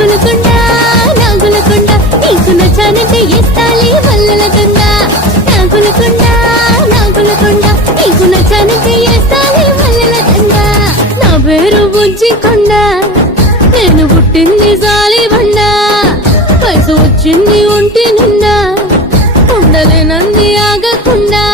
నాగులకొండ నాగులకొండ నీకు నచ్చానంటే ఇస్తాలే మల్లెల దండ నాగులకొండ నాగులకొండ నీకు నచ్చానంటే ఇస్తాలే మల్లెల దండ నా పేరు బుజ్జికొండ నేను పుట్టింది జాలిబండ వయసు వచ్చింది ఒంటి నిండా ఉండలేనంది ఆగకుండా